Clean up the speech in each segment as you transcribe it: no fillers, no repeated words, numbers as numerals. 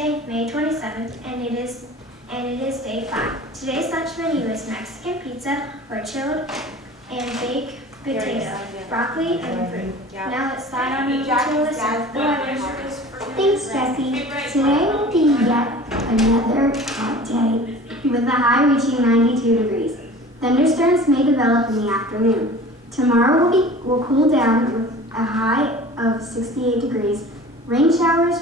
Tuesday, May 27th, and it is day 5. Today's lunch menu is Mexican pizza or chilled and baked potatoes, broccoli, and fruit. Now let's slide on over to a list of the weather. Thanks, Jessie. Today will be yet another hot day with a high reaching 92 degrees. Thunderstorms may develop in the afternoon. Tomorrow will cool down with a high of 68 degrees. Rain showers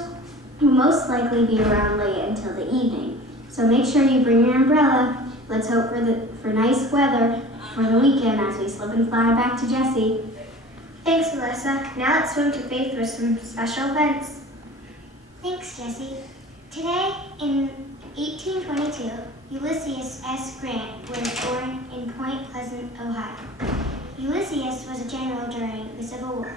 will most likely be around late until the evening. So make sure you bring your umbrella. Let's hope for nice weather for the weekend as we slip and slide back to Jessie. Thanks, Melissa. Now let's swim to Faith for some special events. Thanks, Jessie. Today, in 1822, Ulysses S. Grant was born in Point Pleasant, Ohio. Ulysses was a general during the Civil War.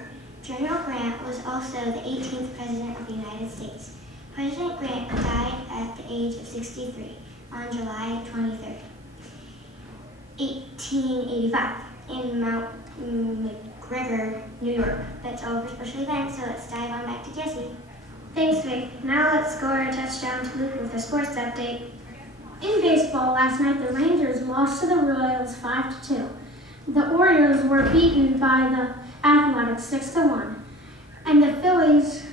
General Grant was also the 18th President of the United States. President Grant died at the age of 63 on July 23, 1885, in Mount McGregor, New York. That's all for special events, so let's dive on back to Jessie. Thanks, Faith. Now let's score a touchdown to Luke with a sports update. In baseball last night, the Rangers lost to the Royals 5-2. The Orioles were beaten by the Athletics 6-1. And the Phillies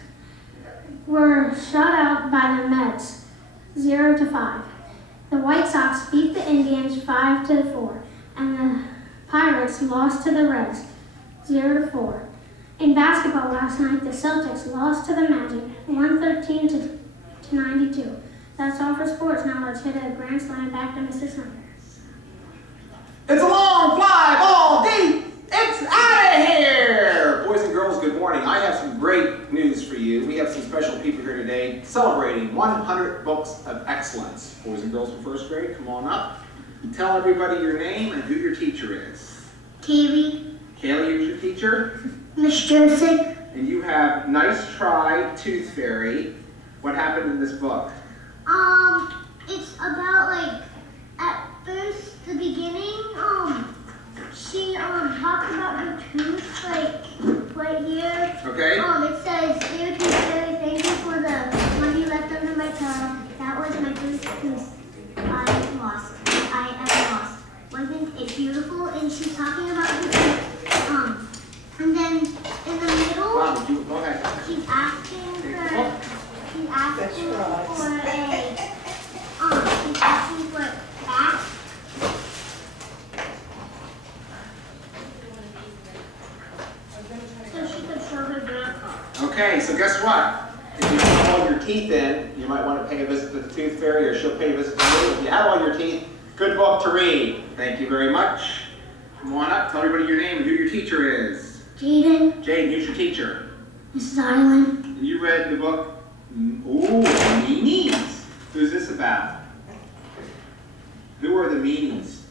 were shut out by the Mets 0-5. The White Sox beat the Indians 5-4. And the Pirates lost to the Reds 0-4. In basketball last night, the Celtics lost to the Magic 113-92. That's all for sports. Now let's hit a grand slam back to Mr. Snyder. It's a long fly ball deep. It's out of here. Boys and girls, good morning. I have some great news for you. We have some special people here today celebrating 100 books of excellence. Boys and girls from first grade, come on up. Tell everybody your name and who your teacher is. Kaylee. Kaylee, who's your teacher? Miss Joseph. And you have Nice Try, Tooth Fairy. What happened in this book? It's about, like, at first, the beginning, she, talks about her tooth, like, right here. Okay. It says, "Dear Tooth Fairy, thank you for the one you left under my tongue. That was my first tooth. I am lost. Wasn't it beautiful?" And she's talking about her tooth. And then, in the middle, Go ahead. she's asking for a cat. So she could show her grandpa. Okay, so guess what? If you have all your teeth in, you might want to pay a visit to the Tooth Fairy, or she'll pay a visit to you. If you have all your teeth, good book to read. Thank you very much. Come on up, tell everybody your name and who your teacher is. Jaden. Jaden, who's your teacher? Mrs. Island. And you read the book, ooh, Meanies. Who's this about? Who are the Meanies?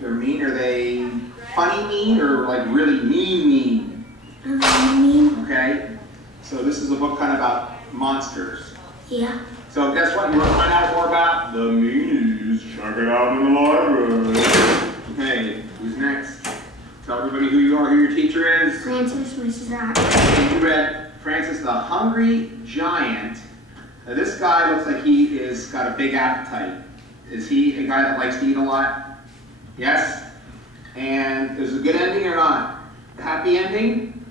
They're mean. Are they funny mean or like really mean? Okay. So this is a book kind of about monsters. Yeah. So guess what? You want to find out more about the Meanies? Check it out in the library. Okay, who's next? Tell everybody who you are, who your teacher is. Francis, Mrs. Island. You read Francis the Hungry Giant. Now this guy looks like he is got a big appetite. Is he a guy that likes to eat a lot? Yes? And is it a good ending or not? A happy ending?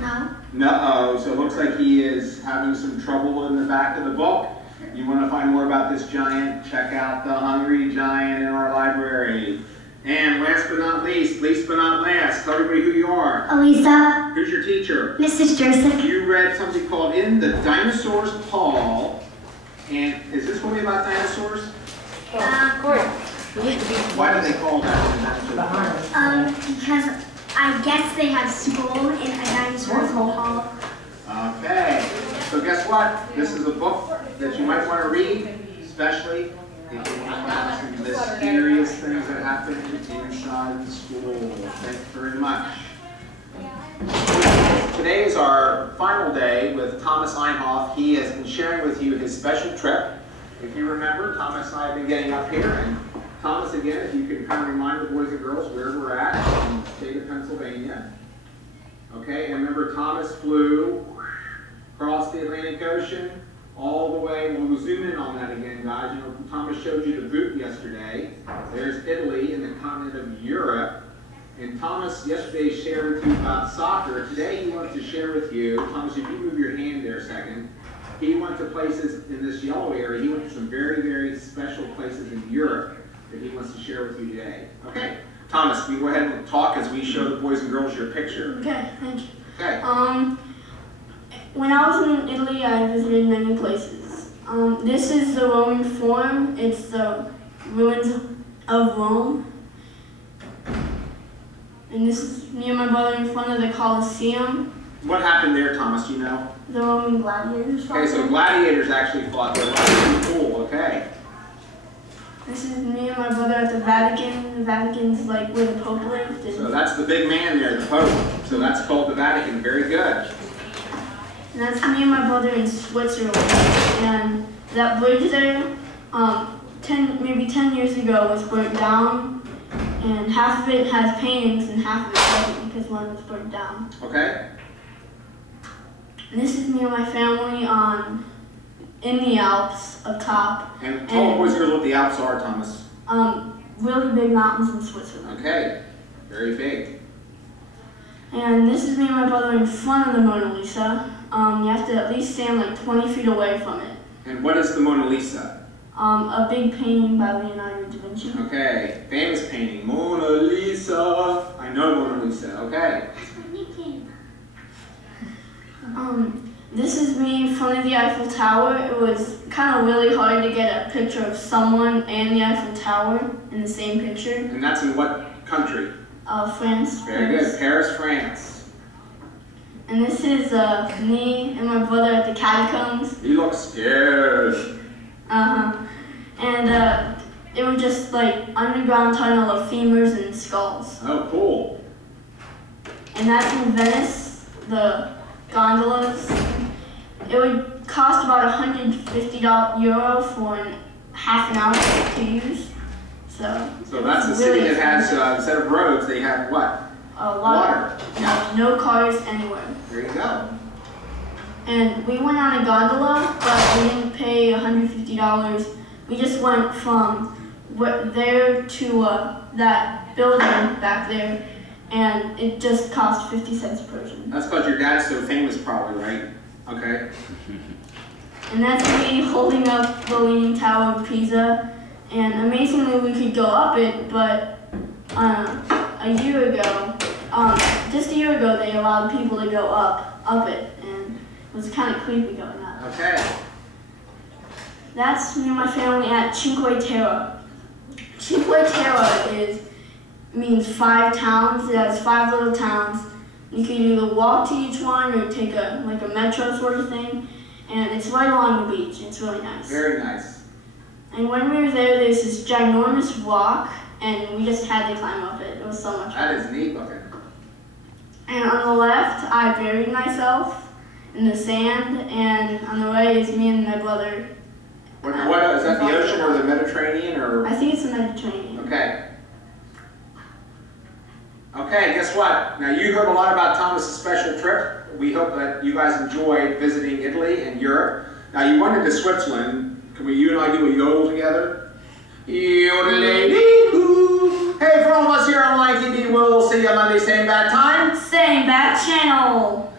No. No-oh. So it looks like he is having some trouble in the back of the book. You want to find more about this giant? Check out The Hungry Giant in our library. And last but not least but not last, tell everybody who you are. Elisa. Who's your teacher? Mrs. Joseph. You read something called In the Dinosaur's Paw. And is this going to be about dinosaurs? Why do they call that? Because I guess they have school in a dinosaur's hall. Okay. So guess what? This is a book that you might want to read, especially if you want to find some mysterious things that happen inside the school. Thank you very much. Today is our final day with Thomas Einhoff. He has been sharing with you his special trip. If you remember, Thomas and I have been getting up here, and Thomas, again, if you can kind of remind the boys and girls where we're at in the state of Pennsylvania. Okay, and remember Thomas flew across the Atlantic Ocean, all the way. We'll zoom in on that again, guys. You know, Thomas showed you the boot yesterday. There's Italy in the continent of Europe. And Thomas yesterday shared with you about soccer. Today he wants to share with you, Thomas, if you move your hand there a second, he went to places in this yellow area. He went to some very, very special places in Europe that he wants to share with you today. Okay, Thomas, you go ahead and talk as we show the boys and girls your picture. Okay, thank you. Okay. When I was in Italy, I visited many places. This is the Roman Forum. It's the ruins of Rome. And this is me and my brother in front of the Colosseum. What happened there, Thomas, do you know? The Roman gladiators fought Okay, so there. gladiators actually fought there. That's pretty cool, okay. This is me and my brother at the Vatican. The Vatican's like where the Pope lived. So that's the big man there, the Pope. So that's called the Vatican. Very good. And that's me and my brother in Switzerland. And that bridge there, maybe 10 years ago was burnt down. And half of it has paintings and half of it doesn't because one was burnt down. Okay. And this is me and my family in the Alps up top. And tell the boys and girls what the Alps are, Thomas. Really big mountains in Switzerland. Okay. Very big. And this is me and my brother in front of the Mona Lisa. You have to at least stand like 20 feet away from it. And what is the Mona Lisa? A big painting by Leonardo da Vinci. Okay. Famous painting. Mona Lisa. I know Mona Lisa. Okay. That's my nickname. This is me in front of the Eiffel Tower. It was kind of really hard to get a picture of someone and the Eiffel Tower in the same picture. And that's in what country? France. Very good. Paris, France. And this is me and my brother at the catacombs. You look scared. And it was just like underground tunnel of femurs and skulls. Oh, cool. And that's in Venice, the gondolas. It would cost about €150 for half an hour to use. So that's the city that has, instead of roads, they have what? Water. Yeah. No cars anywhere. There you go. And we went on a gondola, but we didn't pay $150. We just went from there to that building back there, and it just cost 50 cents per person. That's because your dad's so famous, probably, right? Okay. And that's me holding up the Leaning Tower of Pisa. And amazingly, we could go up it, but just a year ago, they allowed people to go up it, and it was kind of creepy going up. Okay. That's me and my family at Cinque Terre. Cinque Terre means 5 towns. It has 5 little towns. You can either walk to each one or take a metro sort of thing. And it's right along the beach. It's really nice. Very nice. And when we were there's this ginormous rock, and we just had to climb up it. It was so much fun. That is neat looking. And on the left, I buried myself in the sand, and on the right is me and my brother. What is that, the ocean or the Mediterranean? Or? I think it's the Mediterranean. Okay. Okay, guess what? Now you heard a lot about Thomas's special trip. We hope that you guys enjoyed visiting Italy and Europe. Now you went into Switzerland. Can you and I do a yodel together? Yodel-a-dee-hoo. Hey, for all of us here on Line TV, we'll see you Monday, same bad time. Same back channel.